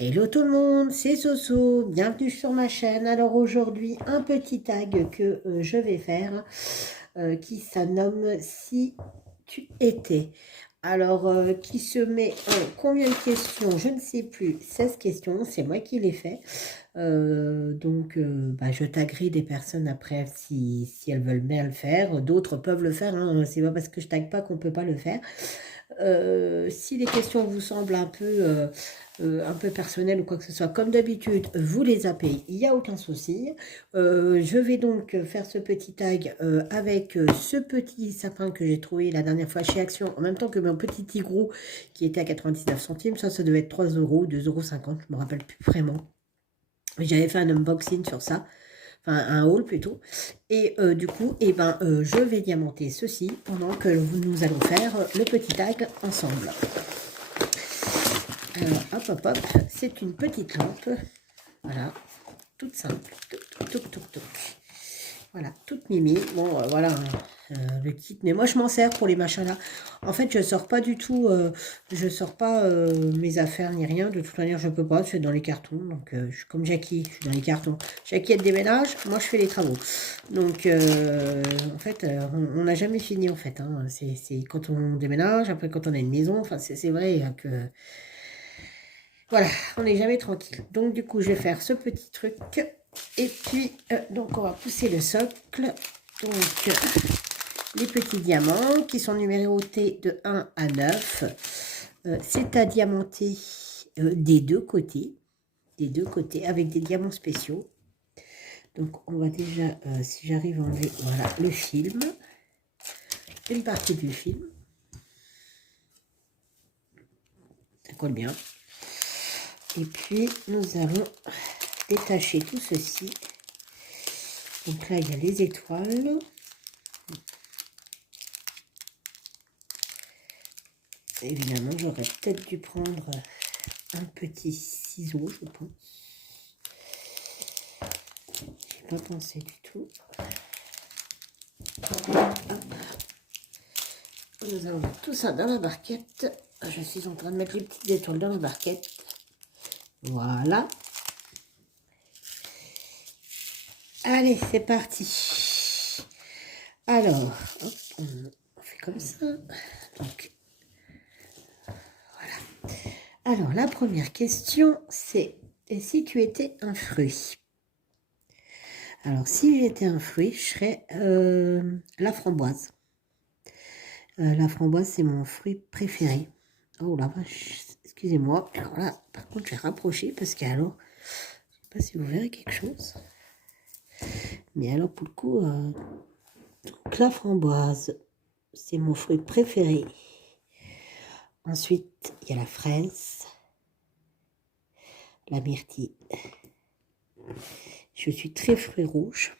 Hello tout le monde, c'est Soso, bienvenue sur ma chaîne. Alors aujourd'hui, un petit tag que je vais faire qui se nomme Si tu étais. Alors, qui se met en combien de questions? Je ne sais plus, 16 questions, c'est moi qui l'ai fait. Donc, je taguerai des personnes après si elles veulent bien le faire. D'autres peuvent le faire, hein. C'est pas parce que je tague pas qu'on peut pas le faire. Si les questions vous semblent un peu personnelles ou quoi que ce soit, comme d'habitude, vous les zappez, il n'y a aucun souci. Je vais donc faire ce petit tag avec ce petit sapin que j'ai trouvé la dernière fois chez Action, en même temps que mon petit tigrou qui était à 99 centimes. Ça devait être 3 euros, 2,50 €, je ne me rappelle plus vraiment. J'avais fait un unboxing sur ça, enfin un haul plutôt. Et du coup, je vais diamanter ceci pendant que nous allons faire le petit tag ensemble. Alors, hop, hop, hop, c'est une petite lampe. Voilà, toute simple. Touc, touc, touc, touc. Voilà, toute mimi. Bon, voilà, le kit. Mais moi, je m'en sers pour les machins là. En fait, je sors pas du tout, je sors pas mes affaires ni rien. De toute manière, je peux pas, c'est dans les cartons. Donc, je suis comme Jackie, je suis dans les cartons. Jackie, elle déménage, moi, je fais les travaux. Donc, en fait, on n'a jamais fini, en fait. Hein. C'est quand on déménage, après quand on a une maison. Enfin, c'est vrai que... Voilà, on n'est jamais tranquille. Donc, du coup, je vais faire ce petit truc. Et puis, donc, on va pousser le socle. Donc, les petits diamants qui sont numérotés de 1 à 9. C'est à diamanter des deux côtés. Des deux côtés, avec des diamants spéciaux. Donc, on va déjà, si j'arrive à enlever, voilà, le film. Une partie du film. Ça colle bien. Et puis, nous allons détacher tout ceci. Donc là, il y a les étoiles. Évidemment, j'aurais peut-être dû prendre un petit ciseau, je pense. J'ai pas pensé du tout. Hop. Nous allons mettre tout ça dans la barquette. Je suis en train de mettre les petites étoiles dans la barquette. Voilà. Allez, c'est parti. Alors, hop, on fait comme ça. Donc, voilà. Alors, la première question, c'est et si tu étais un fruit? Alors, si j'étais un fruit, je serais la framboise. La framboise, c'est mon fruit préféré. Oh la vache, excusez-moi. Alors là, par contre, je vais rapprocher parce qu'alors, je ne sais pas si vous verrez quelque chose. Mais alors, pour le coup, donc la framboise, c'est mon fruit préféré. Ensuite, il y a la fraise, la myrtille. Je suis très fruit rouge,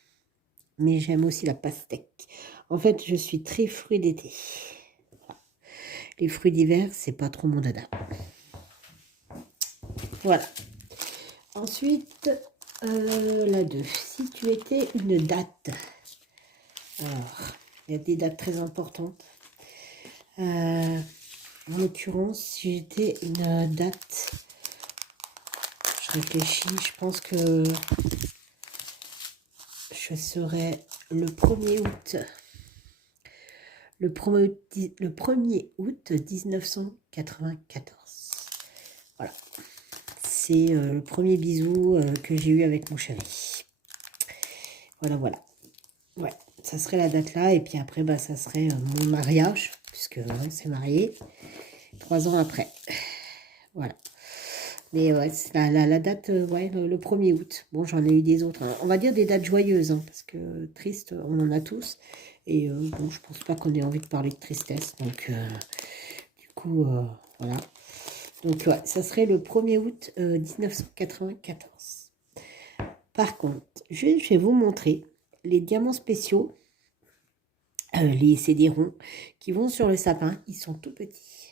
mais j'aime aussi la pastèque. En fait, je suis très fruit d'été. Les fruits d'hiver, c'est pas trop mon dada. Voilà. Ensuite, la 2. Si tu étais une date. Alors, il y a des dates très importantes. En l'occurrence, si j'étais une date, je réfléchis, je pense que je serais le 1er août. Le 1er août 1994. Voilà. C'est le premier bisou que j'ai eu avec mon chéri. Voilà, voilà. Ouais, ça serait la date là. Et puis après, bah, ça serait mon mariage, puisque on s'est marié 3 ans après. Voilà. Mais ouais, c'est la date, ouais, le 1er août. Bon, j'en ai eu des autres, hein. On va dire des dates joyeuses, hein, parce que triste, on en a tous. Et bon, je pense pas qu'on ait envie de parler de tristesse. Donc, du coup, voilà. Donc, ouais, ça serait le 1er août 1994. Par contre, je vais vous montrer les diamants spéciaux. Les cédérons qui vont sur le sapin. Ils sont tout petits.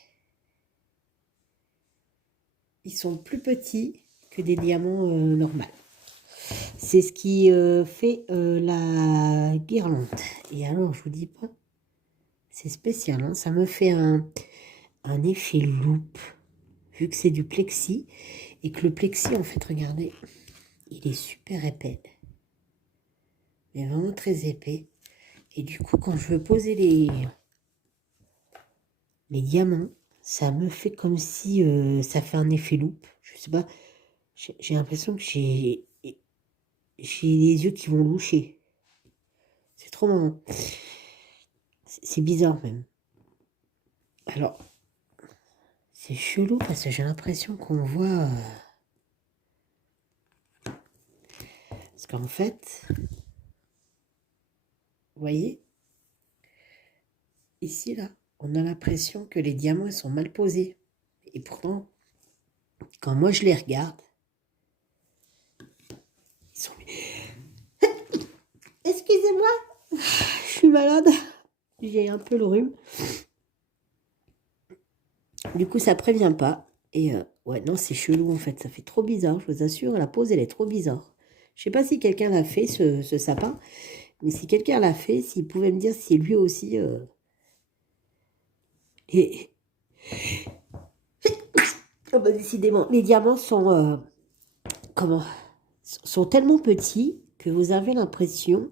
Ils sont plus petits que des diamants normaux. C'est ce qui fait la guirlande. Et alors, je vous dis pas, c'est spécial, hein, ça me fait un effet loupe, vu que c'est du plexi. Et que le plexi, en fait, regardez, il est super épais. Mais vraiment très épais. Et du coup, quand je veux poser les diamants, ça me fait comme si ça fait un effet loupe. Je sais pas, j'ai l'impression que j'ai les yeux qui vont loucher. C'est trop marrant. C'est bizarre même. Alors, c'est chelou parce que j'ai l'impression qu'on voit... Parce qu'en fait, vous voyez, ici, là, on a l'impression que les diamants ils sont mal posés. Et pourtant, quand moi je les regarde, ils sont... Excusez-moi, je suis malade. J'ai un peu le rhume. Du coup, ça prévient pas. Et ouais, non, c'est chelou en fait. Ça fait trop bizarre, je vous assure. La pose, elle est trop bizarre. Je sais pas si quelqu'un l'a fait, ce sapin. Mais si quelqu'un l'a fait, s'il pouvait me dire si lui aussi... Et... Oh, bah, décidément, les diamants sont... comment? Sont tellement petits que vous avez l'impression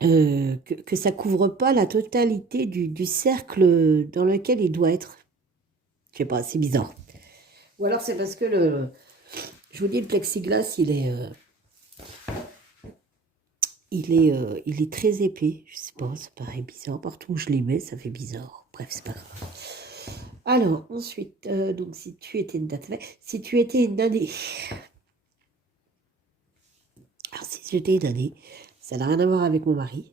que ça couvre pas la totalité du cercle dans lequel il doit être. Je sais pas, c'est bizarre. Ou alors c'est parce que je vous dis, le plexiglas, il est très épais. Je sais pas, ça paraît bizarre. Partout où je les mets, ça fait bizarre. Bref, c'est pas grave. Alors, ensuite, donc si tu étais une date, si tu étais une année. Alors, si j'étais une année, ça n'a rien à voir avec mon mari.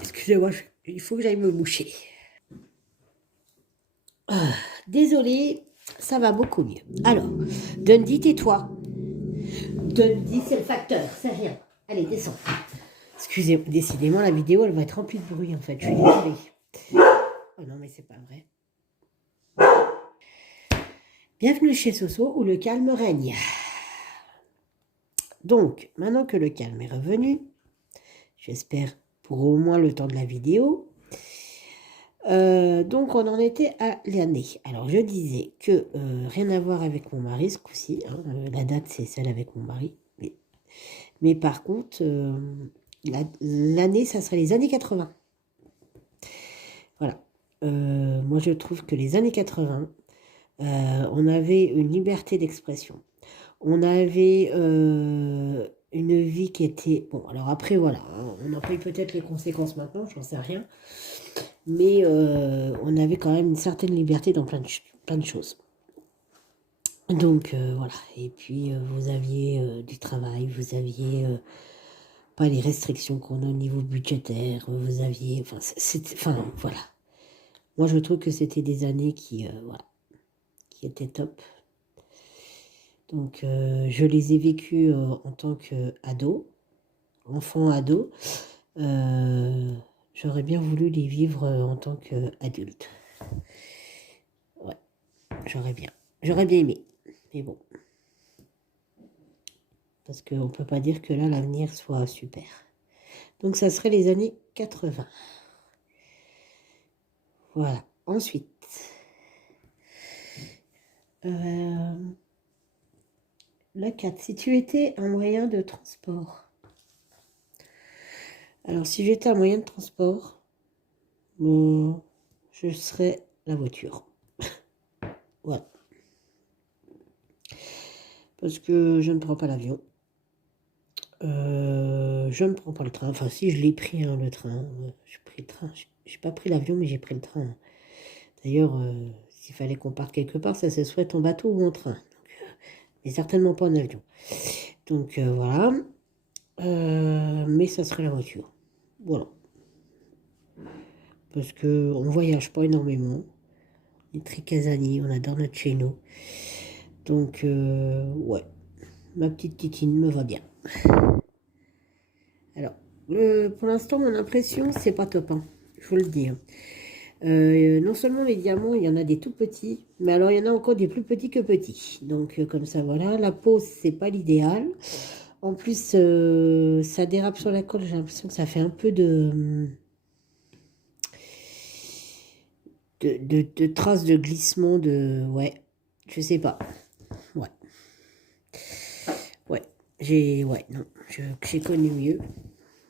Excusez-moi, il faut que j'aille me moucher. Désolée, ça va beaucoup mieux. Alors, Dundee, tais-toi. Dundee, c'est le facteur, c'est rien. Allez, descends. Excusez, décidément, la vidéo, elle va être remplie de bruit, en fait. Je suis désolée. Oh non, mais c'est pas vrai. Bienvenue chez Soso, où le calme règne. Donc, maintenant que le calme est revenu, j'espère pour au moins le temps de la vidéo, donc on en était à l'année. Alors je disais que rien à voir avec mon mari ce coup-ci, hein, la date c'est celle avec mon mari, mais par contre l'année ça serait les années 80. Voilà. Moi je trouve que les années 80, on avait une liberté d'expression. On avait une vie qui était... Bon, alors après, voilà, hein, on en paye peut-être les conséquences maintenant, j'en sais rien. Mais on avait quand même une certaine liberté dans plein de choses. Donc, voilà. Et puis, vous aviez du travail, vous aviez pas les restrictions qu'on a au niveau budgétaire, vous aviez... Enfin, voilà. Moi, je trouve que c'était des années voilà, qui étaient top. Donc, je les ai vécues en tant qu'ado, enfant-ado. J'aurais bien voulu les vivre en tant qu'adulte. Ouais, j'aurais bien aimé. Mais bon. Parce qu'on ne peut pas dire que là, l'avenir soit super. Donc, ça serait les années 80. Voilà. Ensuite. La 4. Si tu étais un moyen de transport. Alors, si j'étais un moyen de transport, je serais la voiture. Voilà. Parce que je ne prends pas l'avion. Je ne prends pas le train. Enfin, si, je l'ai pris, hein, le train. J'ai pris le train. J'ai pas pris l'avion, mais j'ai pris le train. D'ailleurs, s'il fallait qu'on parte quelque part, ça se souhaite en bateau ou en train. Donc, mais certainement pas en avion. Donc, voilà. Mais ça serait la voiture. Voilà. Parce qu'on ne voyage pas énormément. On est très casanier, on adore notre chez nous. Donc, ouais. Ma petite titine me va bien. Alors, pour l'instant, mon impression, c'est pas top, hein, je vous le dis. Hein. Non seulement les diamants, il y en a des tout petits, mais alors il y en a encore des plus petits que petits. Donc, comme ça, voilà. La pose, c'est pas l'idéal. En plus, ça dérape sur la colle. J'ai l'impression que ça fait un peu de... de traces de glissement, de... Ouais, je sais pas. Ouais, ouais, Ouais, non, j'ai connu mieux.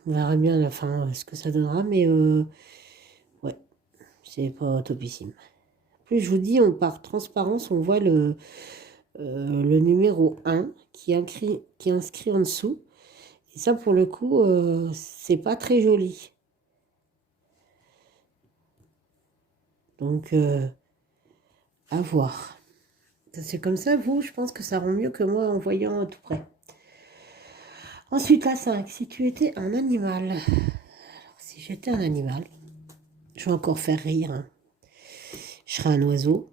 On verra bien à la fin ce que ça donnera, mais ouais, c'est pas topissime. Plus je vous dis, on par transparence, on voit le numéro 1 qui est inscrit en dessous. Et ça, pour le coup, c'est pas très joli. Donc, à voir. C'est comme ça, vous, je pense que ça rend mieux que moi en voyant tout près. Ensuite, la 5, si tu étais un animal. Alors, si j'étais un animal, je vais encore faire rire, hein. Je serais un oiseau.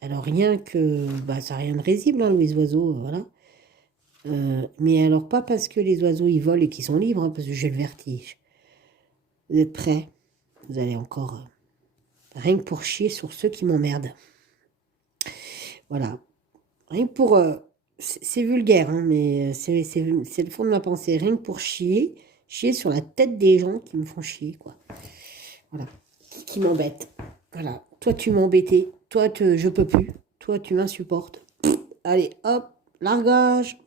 Alors, rien que... Bah, ça n'a rien de risible, hein, les oiseaux, voilà. Mais alors, pas parce que les oiseaux, ils volent et qu'ils sont libres, hein, parce que j'ai le vertige. Vous êtes prêts? Vous allez encore... rien que pour chier sur ceux qui m'emmerdent. Voilà. Rien que pour... c'est vulgaire, hein, mais c'est le fond de ma pensée. Rien que pour chier sur la tête des gens qui me font chier, quoi. Voilà. Qui m'embêtent. Voilà. Toi, tu m'embêtais. Toi, je peux plus. Toi, tu m'insupportes. Allez, hop, largage.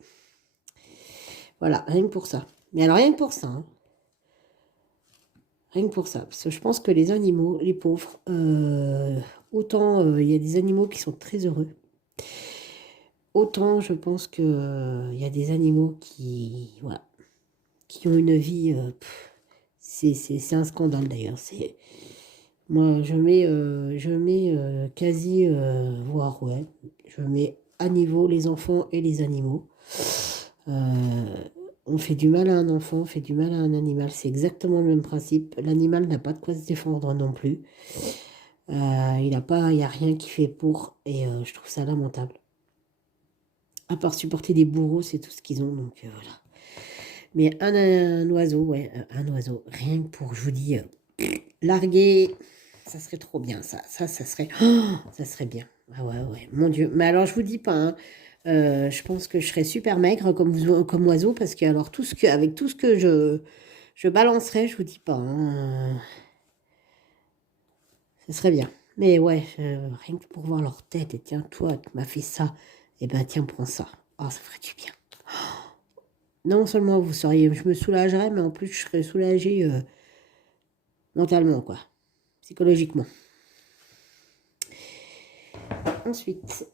Voilà, rien que pour ça. Mais alors, rien que pour ça, hein. Rien que pour ça. Parce que je pense que les animaux, les pauvres, autant il y a des animaux qui sont très heureux. Autant je pense que y a des animaux qui, voilà, qui ont une vie, c'est un scandale d'ailleurs. Moi je mets quasi, voire ouais, je mets à niveau les enfants et les animaux. On fait du mal à un enfant, on fait du mal à un animal, c'est exactement le même principe. L'animal n'a pas de quoi se défendre non plus. Il y a rien qui fait pour, et je trouve ça lamentable. À part supporter des bourreaux, c'est tout ce qu'ils ont, donc voilà. Mais un oiseau, ouais, un oiseau, rien que pour, je vous dis, larguer, ça serait trop bien, ça serait, oh, ça serait bien. Ah ouais, ouais, mon Dieu. Mais alors, je vous dis pas, hein, je pense que je serais super maigre comme oiseau, parce que alors, avec tout ce que je balancerais, je vous dis pas, hein, ça serait bien. Mais ouais, rien que pour voir leur tête, et tiens, toi, tu m'as fait ça, et ben tiens, prends ça. Oh, ça ferait du bien. Non seulement vous seriez, je me soulagerais, mais en plus je serais soulagée mentalement, quoi, psychologiquement. Ensuite,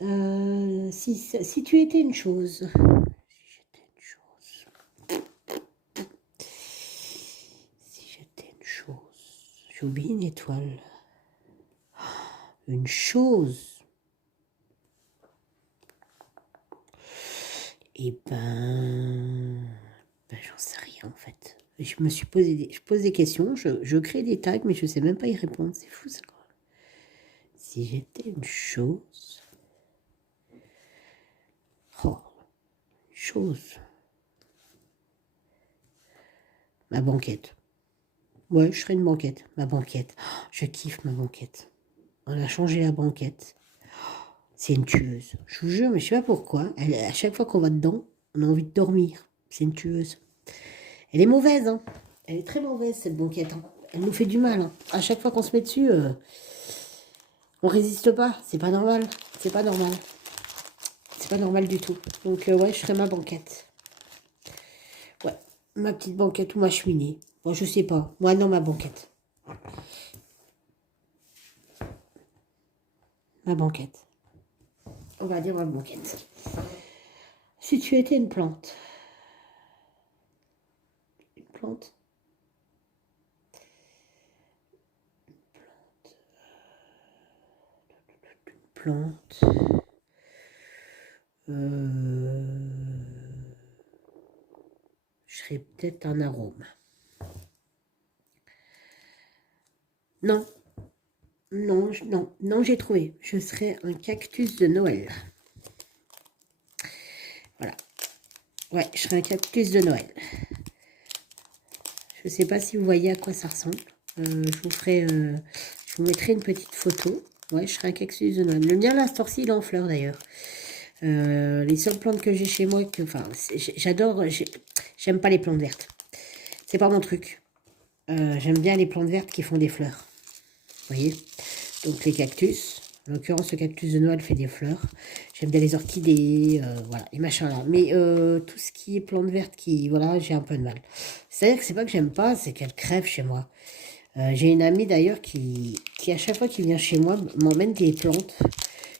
si tu étais une chose, si j'étais une chose, j'ai oublié une étoile, une chose, et ben j'en sais rien en fait. Je me suis je pose des questions, je crée des tags, mais je sais même pas y répondre, c'est fou ça. Si j'étais une chose, oh, une chose. Ma banquette. Ouais, je serais une banquette. Ma banquette. Oh, je kiffe ma banquette. On a changé la banquette. C'est une tueuse. Je vous jure, mais je sais pas pourquoi. À chaque fois qu'on va dedans, on a envie de dormir. C'est une tueuse. Elle est mauvaise, hein. Elle est très mauvaise, cette banquette, hein. Elle nous fait du mal, hein. À chaque fois qu'on se met dessus, on résiste pas. C'est pas normal. C'est pas normal. C'est pas normal du tout. Donc, ouais, je serais ma banquette. Ouais, ma petite banquette ou ma cheminée. Bon, je sais pas. Moi, non, ma banquette. Ma banquette. On va dire ma banquette. Si tu étais une plante. Une plante. Une plante. Je serais peut-être un arôme. Non. Non, non, non, j'ai trouvé. Je serais un cactus de Noël. Voilà. Ouais, je serais un cactus de Noël. Je ne sais pas si vous voyez à quoi ça ressemble. Je vous mettrai une petite photo. Ouais, je serais un cactus de Noël. Le mien, là, ce il est en fleurs d'ailleurs. Les seules plantes que j'ai chez moi, j'adore, j'aime pas les plantes vertes. C'est pas mon truc. J'aime bien les plantes vertes qui font des fleurs. Vous voyez? Donc les cactus. En l'occurrence, le cactus de Noël fait des fleurs. J'aime bien les orchidées, voilà, les machins là. Mais tout ce qui est plantes vertes, voilà, j'ai un peu de mal. C'est-à-dire que c'est pas que j'aime pas, c'est qu'elles crèvent chez moi. J'ai une amie d'ailleurs qui, à chaque fois qu'il vient chez moi, m'emmène des plantes.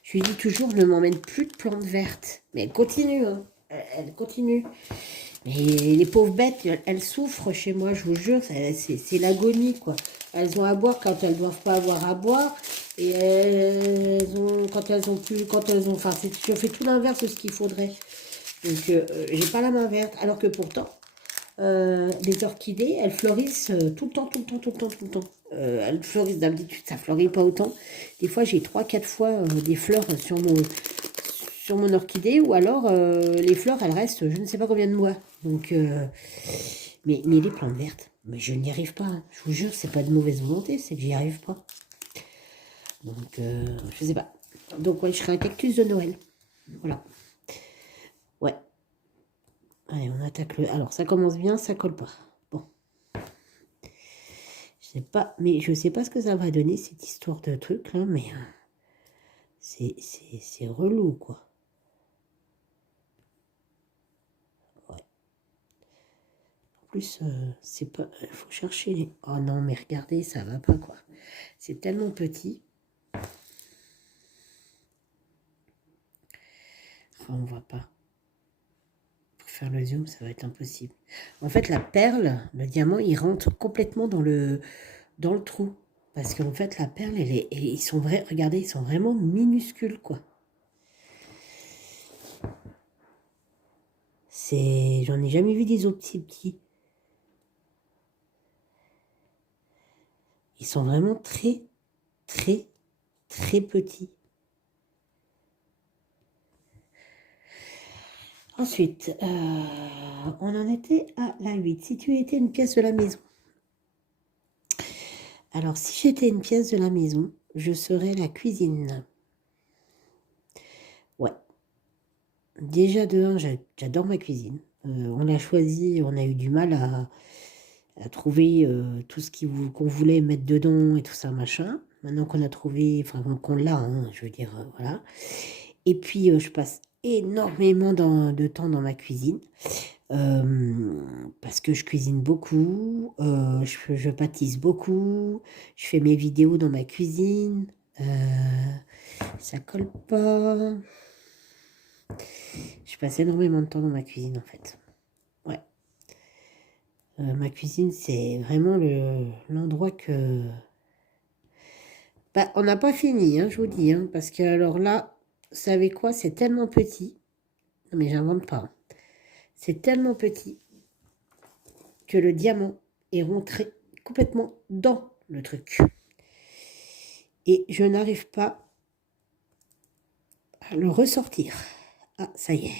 Je lui dis toujours, ne m'emmène plus de plantes vertes. Mais elle continue, hein. Elle continue. Mais les pauvres bêtes, elles souffrent chez moi, je vous jure, c'est l'agonie, quoi. Elles ont à boire quand elles ne doivent pas avoir à boire. Et quand elles ont plus, enfin, je fais tout l'inverse de ce qu'il faudrait. Donc, j'ai pas la main verte. Alors que pourtant, les orchidées, elles fleurissent tout le temps, tout le temps, tout le temps, tout le temps. Elles fleurissent d'habitude, ça fleurit pas autant. Des fois, j'ai 3-4 fois des fleurs sur mon orchidée, ou alors les fleurs, elles restent je ne sais pas combien de mois. Donc, mais les plantes vertes, mais je n'y arrive pas, hein. Je vous jure, c'est pas de mauvaise volonté, c'est que j'y arrive pas. Donc, je sais pas. Donc, ouais, je serai un cactus de Noël. Voilà. Ouais. Allez, on attaque le... Alors, ça commence bien, ça colle pas. Bon. Je sais pas, mais je sais pas ce que ça va donner, cette histoire de truc, là, mais... c'est relou, quoi. Ouais. En plus, c'est pas... Il faut chercher les... Oh non, mais regardez, ça va pas, quoi. C'est tellement petit. Oh, on voit pas. Pour faire le zoom, ça va être impossible. En fait, la perle, le diamant, il rentre complètement dans le trou. Parce qu'en fait, la perle, ils sont vrais, regardez, ils sont vraiment minuscules, quoi. J'en ai jamais vu des autres petits. Ils sont vraiment très, très, très petits. Ensuite, on en était à la 8. Si tu étais une pièce de la maison. Alors, si j'étais une pièce de la maison, je serais la cuisine. Ouais. Déjà, de un, j'adore ma cuisine. On l'a choisie, on a eu du mal à trouver tout ce qu'on voulait mettre dedans et tout ça, machin. Maintenant qu'on a trouvé, enfin qu'on l'a, hein, je veux dire, voilà. Et puis, je passe énormément de temps dans ma cuisine. Parce que je cuisine beaucoup, je pâtisse beaucoup, je fais mes vidéos dans ma cuisine. Ça colle pas. Je passe énormément de temps dans ma cuisine, en fait. Ouais. Ma cuisine, c'est vraiment l'endroit que... Bah, on n'a pas fini, hein, je vous dis, hein, parce que alors là, vous savez quoi, c'est tellement petit. Non, mais j'invente pas, hein. C'est tellement petit que le diamant est rentré complètement dans le truc. Et je n'arrive pas à le ressortir. Ah, ça y est.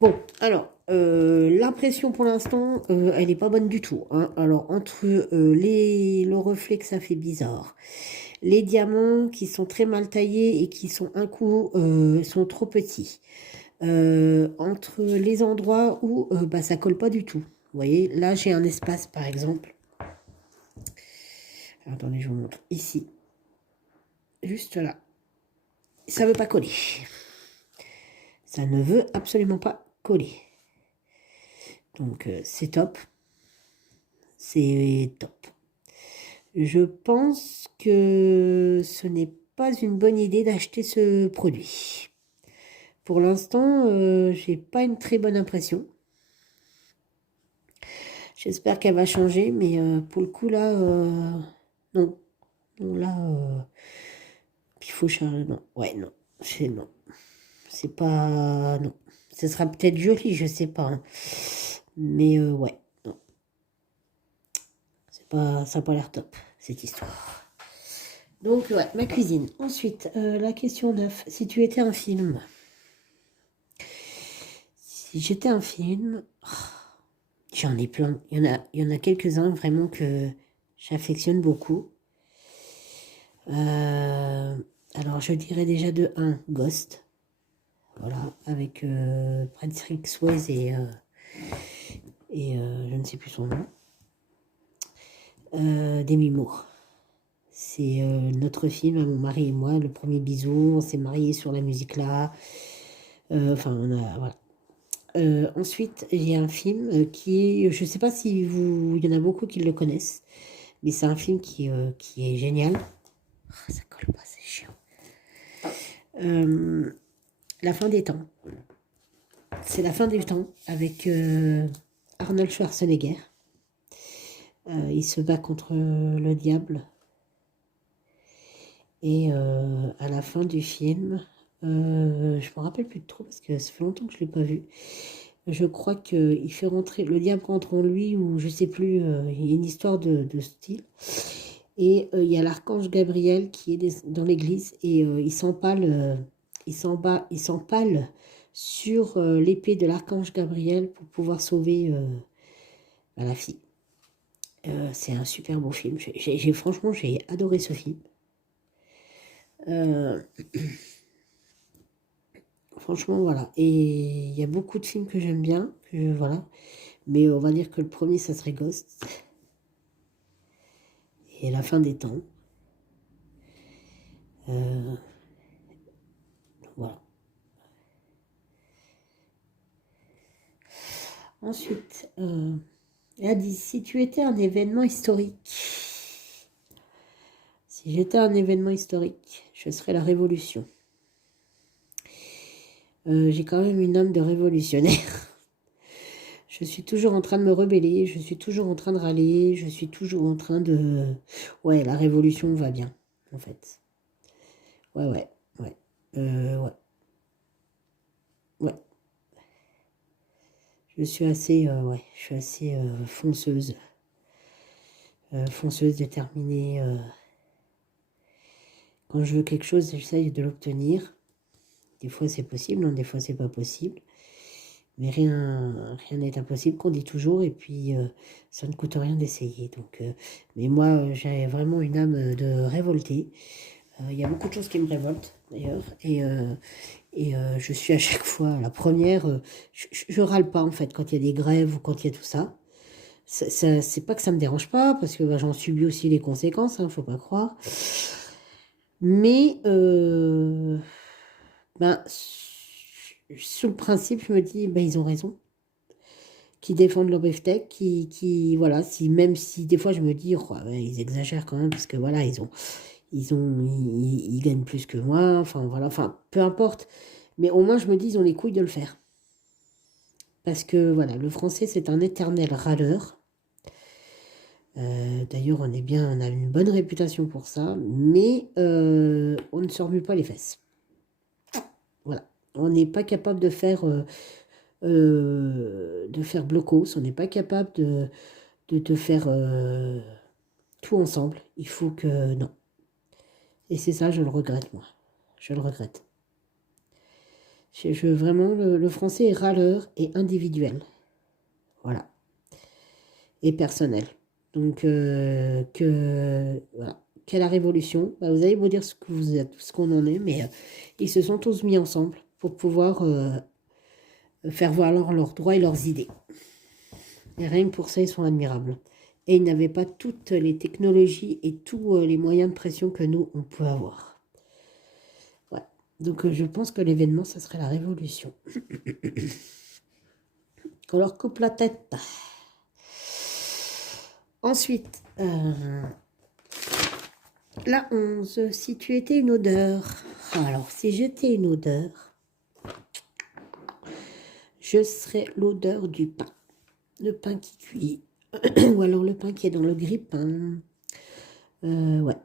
Bon, alors, l'impression pour l'instant, elle n'est pas bonne du tout, hein. Alors, entre le reflet que ça fait bizarre, les diamants qui sont très mal taillés et qui sont un coup sont trop petits, entre les endroits où bah, ça colle pas du tout. Vous voyez, là, j'ai un espace, par exemple. Alors, attendez, je vous montre. Ici. Juste là. Ça ne veut pas coller. Ça ne veut absolument pas coller. Donc, c'est top. C'est top. Je pense que ce n'est pas une bonne idée d'acheter ce produit. Pour l'instant, j'ai pas une très bonne impression. J'espère qu'elle va changer, mais pour le coup, là, non. Non, là, il faut changer. Non, ouais, non. Non. C'est pas... Non. Ce sera peut-être joli, je sais pas, hein. Mais ouais, non. Ça n'a pas l'air top, cette histoire. Donc, ouais, ma cuisine. Ensuite, la question 9. Si tu étais un film. Si j'étais un film, j'en ai plein. Il y en a quelques-uns vraiment que j'affectionne beaucoup. Alors, je dirais déjà de 1, Ghost. Voilà, avec Patrick Swayze et je ne sais plus son nom. Demi Moore. C'est notre film, mon mari et moi, le premier bisou. On s'est mariés sur la musique là. Enfin, voilà. Ensuite, il y a un film qui est, je ne sais pas si il y en a beaucoup qui le connaissent, mais c'est un film qui est génial. Oh, ça colle pas, c'est chiant. La fin des temps. C'est la fin des temps avec Arnold Schwarzenegger. Il se bat contre le diable. Et à la fin du film, je me rappelle plus de trop parce que ça fait longtemps que je ne l'ai pas vu. Je crois qu'il fait rentrer, le diable rentre en lui, ou je sais plus, il y a une histoire de style. Et il y a l'archange Gabriel qui est dans l'église et il s'empale sur l'épée de l'archange Gabriel pour pouvoir sauver la fille. C'est un super beau film. Franchement, j'ai adoré ce film. Franchement, voilà. Et il y a beaucoup de films que j'aime bien, voilà. Mais on va dire que le premier, ça serait Ghost. Et La fin des temps. Voilà. Ensuite, elle a dit, si tu étais un événement historique, si j'étais un événement historique, je serais la Révolution. J'ai quand même une âme de révolutionnaire. Je suis toujours en train de me rebeller, je suis toujours en train de râler, je suis toujours en train de... Ouais, la Révolution va bien, en fait. Ouais, ouais, ouais. Ouais. Ouais. Je suis assez, ouais, je suis assez fonceuse. Fonceuse, déterminée. Quand je veux quelque chose, j'essaye de l'obtenir. Des fois c'est possible, hein, des fois c'est pas possible. Mais rien n'est impossible, qu'on dit toujours, et puis ça ne coûte rien d'essayer. Donc, mais moi, j'ai vraiment une âme de révoltée. Il y a beaucoup de choses qui me révoltent, d'ailleurs, et je suis à chaque fois la première. Je râle pas, en fait, quand il y a des grèves ou quand il y a tout ça. C'est pas que ça me dérange pas, parce que bah, j'en subis aussi les conséquences, hein, faut pas croire. Mais ben, sous le principe, je me dis, ben, ils ont raison. Qui défendent leur beefsteak, voilà, même si des fois je me dis, oh, ouais, ils exagèrent quand même, parce que voilà, ils gagnent plus que moi, enfin voilà, enfin, peu importe. Mais au moins, je me dis, ils ont les couilles de le faire. Parce que voilà, le français, c'est un éternel râleur. D'ailleurs, on a une bonne réputation pour ça, mais on ne se remue pas les fesses. Voilà. On n'est pas capable de faire blocos, on n'est pas capable de faire tout ensemble. Il faut que... Non. Et c'est ça, je le regrette, moi. Je le regrette. Vraiment, le français est râleur et individuel. Voilà. Et personnel. Donc, voilà. Quelle la révolution. Bah, vous allez vous dire ce que vous êtes, ce qu'on en est, mais ils se sont tous mis ensemble pour pouvoir faire valoir leurs droits et leurs idées. Et rien que pour ça, ils sont admirables. Et ils n'avaient pas toutes les technologies et tous les moyens de pression que nous, on peut avoir. Ouais. Donc, je pense que l'événement, ça serait la révolution. On leur coupe la tête. Ensuite, la 11, si tu étais une odeur. Alors, si j'étais une odeur, je serais l'odeur du pain. Le pain qui cuit. Ou alors le pain qui est dans le grille-pain. Ouais.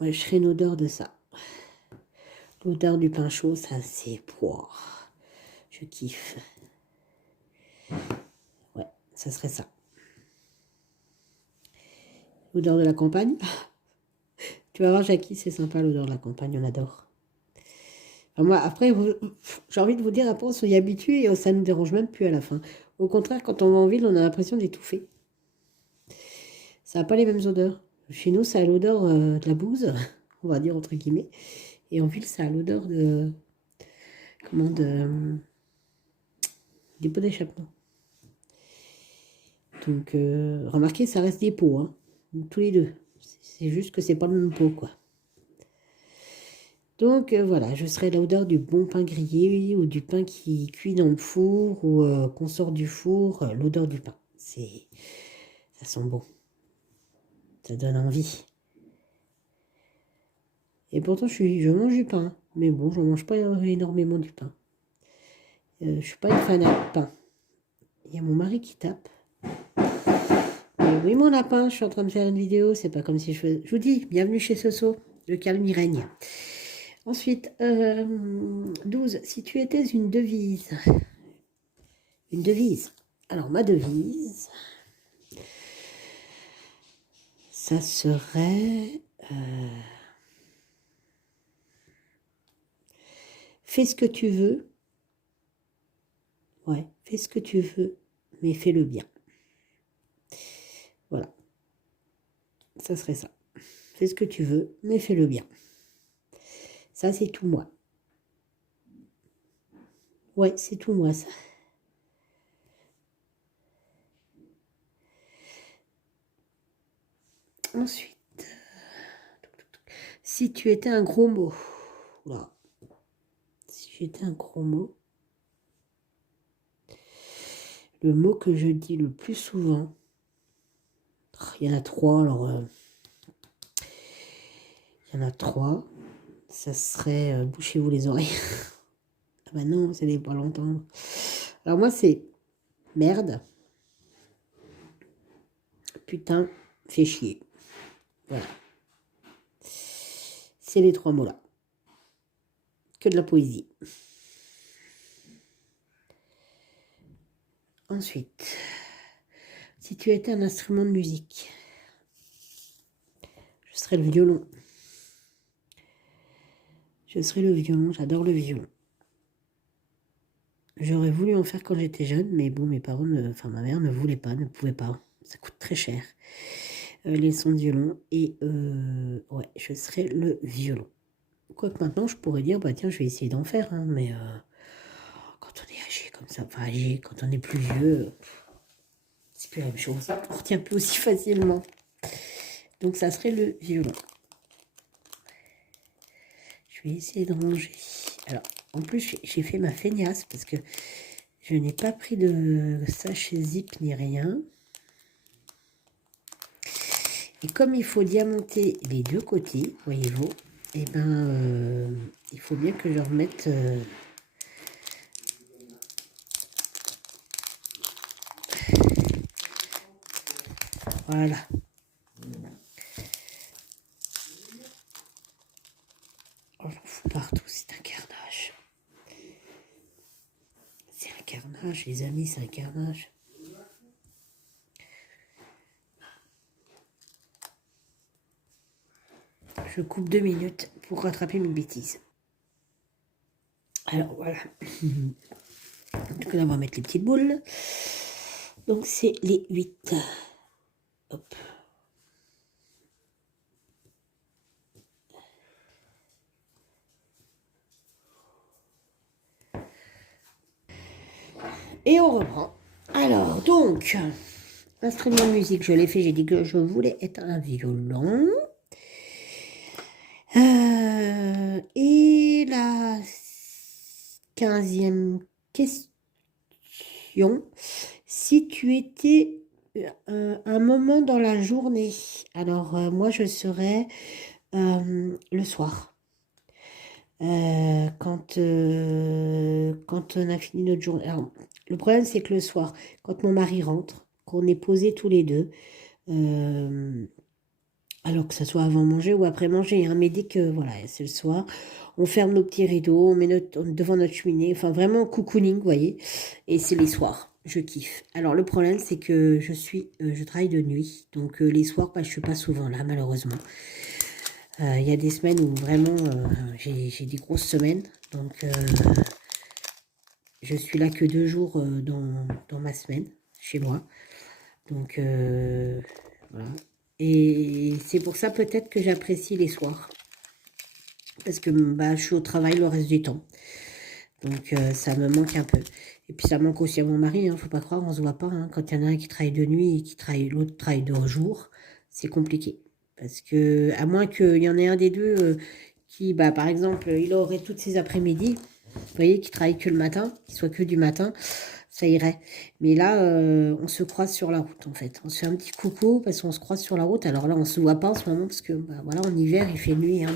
Ouais, je serais une odeur de ça. L'odeur du pain chaud, ça c'est poire. Je kiffe. Ouais, ça serait ça. L'odeur de la campagne. Tu vas voir, Jackie, c'est sympa l'odeur de la campagne, on adore. Enfin, moi, après, j'ai envie de vous dire, après, on s'y habitue et ça ne nous dérange même plus à la fin. Au contraire, quand on va en ville, on a l'impression d'étouffer. Ça n'a pas les mêmes odeurs. Chez nous, ça a l'odeur de la bouse, on va dire entre guillemets. Et en ville, ça a l'odeur de... Comment des pots d'échappement. Donc, remarquez, ça reste des pots, hein, tous les deux. C'est juste que c'est pas le même pot, quoi. Donc voilà, je serai l'odeur du bon pain grillé ou du pain qui cuit dans le four ou qu'on sort du four, l'odeur du pain. Ça sent bon. Ça donne envie. Et pourtant, je mange du pain. Mais bon, je ne mange pas énormément du pain. Je ne suis pas une fan de pain. Il y a mon mari qui tape. Oui, mon lapin, je suis en train de faire une vidéo. C'est pas comme si je faisais... Je vous dis, bienvenue chez Soso. Le calme y règne. Ensuite, 12. Si tu étais une devise. Une devise. Alors, ma devise, ça serait... fais ce que tu veux. Ouais, fais ce que tu veux, mais fais-le bien. Voilà. Ça serait ça. Fais ce que tu veux, mais fais-le bien. Ça, c'est tout moi. Ouais, c'est tout moi, ça. Ensuite, si tu étais un gros mot. Là. Si j'étais un gros mot. Le mot que je dis le plus souvent. Il y en a 3, alors... il y en a 3. Ça serait... bouchez-vous les oreilles. Ah bah non, ça n'est pas l'entendre. Alors moi, c'est... merde. Putain, fais chier. Voilà. C'est les 3 mots-là. Que de la poésie. Ensuite, si tu étais un instrument de musique, je serais le violon. Je serais le violon, j'adore le violon. J'aurais voulu en faire quand j'étais jeune, mais bon, mes parents, enfin ma mère ne voulait pas, ne pouvait pas. Ça coûte très cher, les sons de violon. Et ouais, je serais le violon. Quoique maintenant, je pourrais dire, bah tiens, je vais essayer d'en faire, hein, mais quand on est âgé comme ça, enfin âgé, quand on est plus vieux, c'est plus la même chose. On retient plus aussi facilement. Donc ça serait le violon. Je vais essayer de ranger. Alors, en plus, j'ai fait ma feignasse parce que je n'ai pas pris de sachet zip ni rien. Et comme il faut diamanter les deux côtés, voyez-vous, et ben, il faut bien que je remette... voilà. Oh, j'en fous partout, c'est un carnage. C'est un carnage, les amis, c'est un carnage. Je coupe 2 minutes pour rattraper mes bêtises. Alors, voilà. Donc là, on va mettre les petites boules. Donc, c'est les 8. Hop. Et on reprend. Alors, donc, instrument de musique, je l'ai fait. J'ai dit que je voulais être un violon. Et la 15e question. Si tu étais un moment dans la journée, alors moi je serais le soir. Quand on a fini notre journée. Alors, le problème c'est que le soir, quand mon mari rentre, qu'on est posés tous les deux, alors que ce soit avant manger ou après manger, hein, mais dès que voilà, c'est le soir, on ferme nos petits rideaux, on met devant notre cheminée, enfin vraiment cocooning, vous voyez, et c'est les soirs, je kiffe. Alors le problème c'est que je travaille de nuit, donc les soirs, bah, je suis pas souvent là malheureusement. Il y a des semaines où vraiment j'ai des grosses semaines, donc je suis là que 2 jours dans ma semaine, chez moi, donc voilà. Et c'est pour ça peut-être que j'apprécie les soirs. Parce que bah, je suis au travail le reste du temps. Donc ça me manque un peu. Et puis ça manque aussi à mon mari, hein, faut pas croire, on se voit pas. Hein. Quand il y en a un qui travaille de nuit et l'autre travaille de jour, c'est compliqué. Parce que, à moins qu'il y en ait un des deux qui, bah, par exemple, il aurait toutes ses après-midi, vous voyez, qui travaille que le matin, qui soit que du matin, ça irait. Mais là, on se croise sur la route, en fait. On se fait un petit coucou parce qu'on se croise sur la route. Alors là, on se voit pas en ce moment parce que, bah, voilà, en hiver, il fait nuit, hein,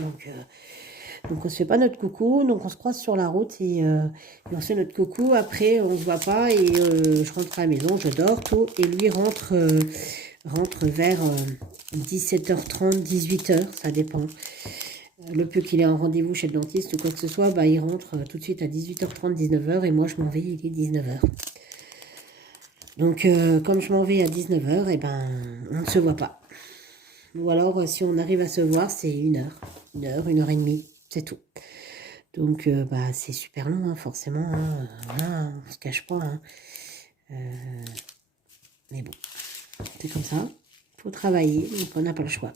donc on se fait pas notre coucou, donc on se croise sur la route et on se fait notre coucou. Après, on se voit pas et je rentre à la maison, je dors, tout. Et lui rentre vers 17h30, 18h, ça dépend. Le peu qu'il ait un rendez-vous chez le dentiste ou quoi que ce soit, bah, il rentre tout de suite à 18h30, 19h et moi je m'en vais, il est 19h. Donc comme je m'en vais à 19h, et ben on ne se voit pas. Ou alors si on arrive à se voir, c'est 1 heure, 1 heure et demie, c'est tout. Donc bah c'est super long, hein, forcément, hein, voilà, on se cache pas. Hein. Mais bon, c'est comme ça. Il faut travailler, donc on n'a pas le choix.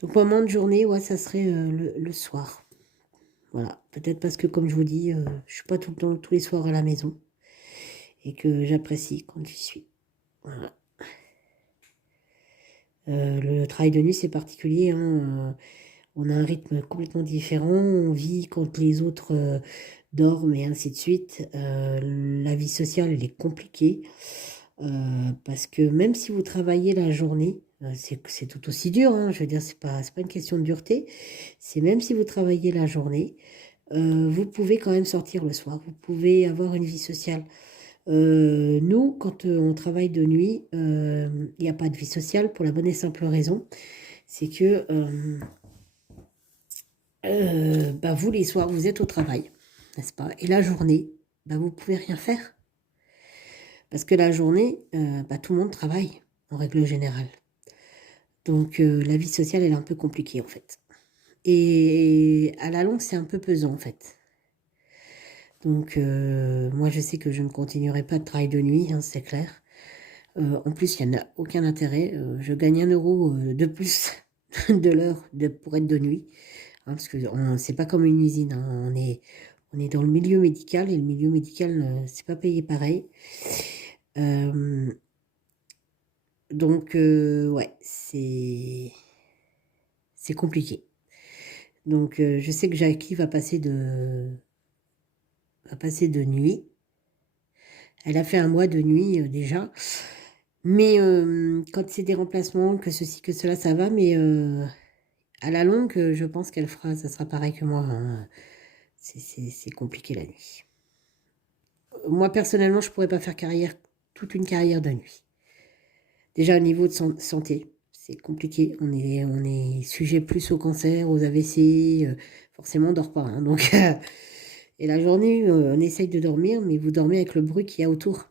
Donc moment de journée, ouais, ça serait le soir. Voilà, peut-être parce que comme je vous dis, je suis pas tout le temps, tous les soirs à la maison. Et que j'apprécie quand j'y suis. Voilà. Le travail de nuit, c'est particulier. Hein. On a un rythme complètement différent. On vit quand les autres dorment et ainsi de suite. La vie sociale, elle est compliquée. Parce que même si vous travaillez la journée, c'est tout aussi dur. Hein. Je veux dire, c'est pas une question de dureté. C'est même si vous travaillez la journée, vous pouvez quand même sortir le soir. Vous pouvez avoir une vie sociale. Nous, quand on travaille de nuit, il n'y a pas de vie sociale pour la bonne et simple raison. C'est que bah, vous, les soirs, vous êtes au travail, n'est-ce pas? Et la journée, bah, vous ne pouvez rien faire. Parce que la journée, bah, tout le monde travaille, en règle générale. Donc la vie sociale, elle est un peu compliquée, en fait. Et à la longue, c'est un peu pesant, en fait. Donc moi, je sais que je ne continuerai pas de travail de nuit, hein, c'est clair. En plus, il n'y en a aucun intérêt. Je gagne 1 euro de plus de l'heure pour être de nuit. Hein, parce que c'est pas comme une usine. Hein, on est dans le milieu médical et le milieu médical, c'est pas payé pareil. Donc, ouais, c'est compliqué. Donc, je sais que Jackie va passer de nuit. Elle a fait 1 mois de nuit déjà. Mais quand c'est des remplacements, que ceci, que cela, ça va. Mais à la longue, je pense ça sera pareil que moi. Hein. C'est compliqué la nuit. Moi, personnellement, je ne pourrais pas faire toute une carrière de nuit. Déjà, au niveau de santé, c'est compliqué. On est sujet plus au cancer, aux AVC. Forcément, on ne dort pas. Hein, donc, et la journée, on essaye de dormir, mais vous dormez avec le bruit qu'il y a autour.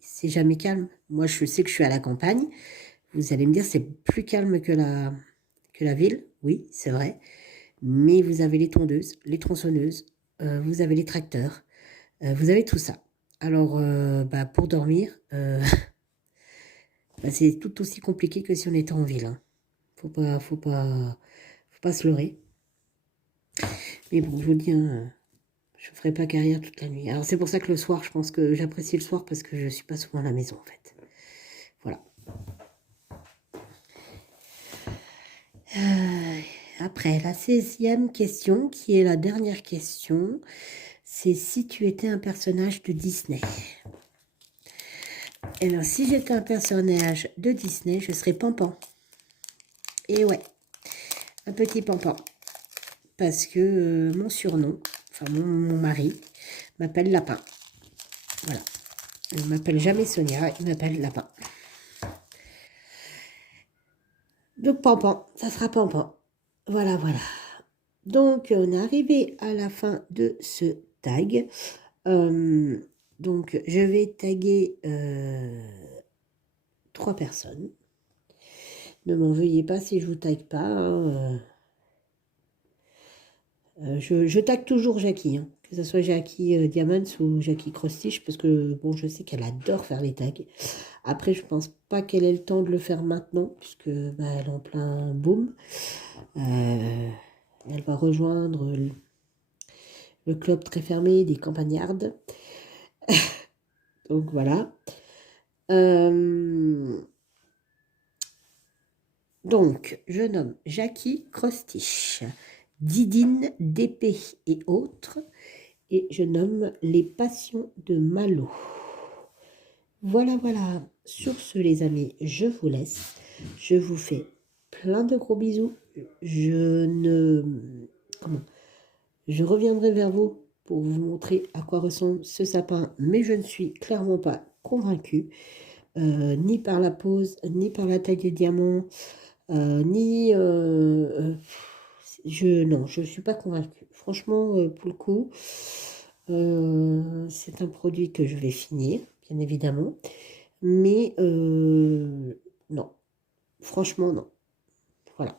C'est jamais calme. Moi, je sais que je suis à la campagne. Vous allez me dire, c'est plus calme que la ville. Oui, c'est vrai. Mais vous avez les tondeuses, les tronçonneuses, vous avez les tracteurs, vous avez tout ça. Alors, bah, pour dormir, bah, c'est tout aussi compliqué que si on était en ville. Hein. Faut pas se leurrer. Mais bon, je vous dis, hein, je ne ferai pas carrière toute la nuit. Alors, c'est pour ça que le soir, je pense que j'apprécie le soir parce que je ne suis pas souvent à la maison, en fait. Voilà. Après, la 16e question, qui est la dernière question, c'est si tu étais un personnage de Disney. Et alors, si j'étais un personnage de Disney, je serais Pampan. Et ouais, un petit Pampan. Parce que mon surnom, enfin mon mari, m'appelle Lapin. Voilà. Il ne m'appelle jamais Sonia, il m'appelle Lapin. Donc Pampan, ça sera Pampan. Voilà, voilà. Donc, on est arrivé à la fin de ce tag. Donc, je vais taguer 3 personnes. Ne m'en veuillez pas si je vous tague pas. Hein. Je tague toujours Jackie, hein, que ce soit Jackie Diamonds ou Jackie Cross-Stitch, parce que bon, je sais qu'elle adore faire les tags. Après, je pense pas qu'elle ait le temps de le faire maintenant, puisque bah, elle est en plein boom. Elle va rejoindre le club très fermé des campagnardes. Donc voilà. Donc, je nomme Jackie Crostiche, Didine d'épée et autres. Et je nomme Les Passions de Malo. Voilà, voilà. Sur ce, les amis, je vous laisse. Je vous fais plein de gros bisous. Je reviendrai vers vous pour vous montrer à quoi ressemble ce sapin, mais je ne suis clairement pas convaincue, ni par la pose, ni par la taille des diamants, ni... non, je ne suis pas convaincue. Franchement, pour le coup, c'est un produit que je vais finir, bien évidemment. Mais non, franchement, non. Voilà.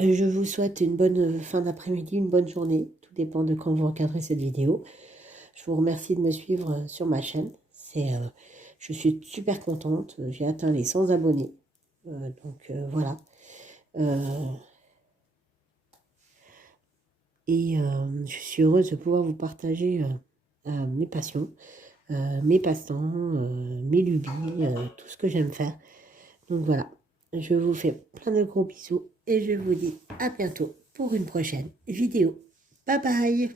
Je vous souhaite une bonne fin d'après-midi, une bonne journée. Tout dépend de quand vous regarderez cette vidéo. Je vous remercie de me suivre sur ma chaîne. Je suis super contente. J'ai atteint les 100 abonnés. Donc voilà. Et je suis heureuse de pouvoir vous partager mes passions, mes passe-temps, mes lubies, tout ce que j'aime faire. Donc voilà, je vous fais plein de gros bisous et je vous dis à bientôt pour une prochaine vidéo. Bye bye!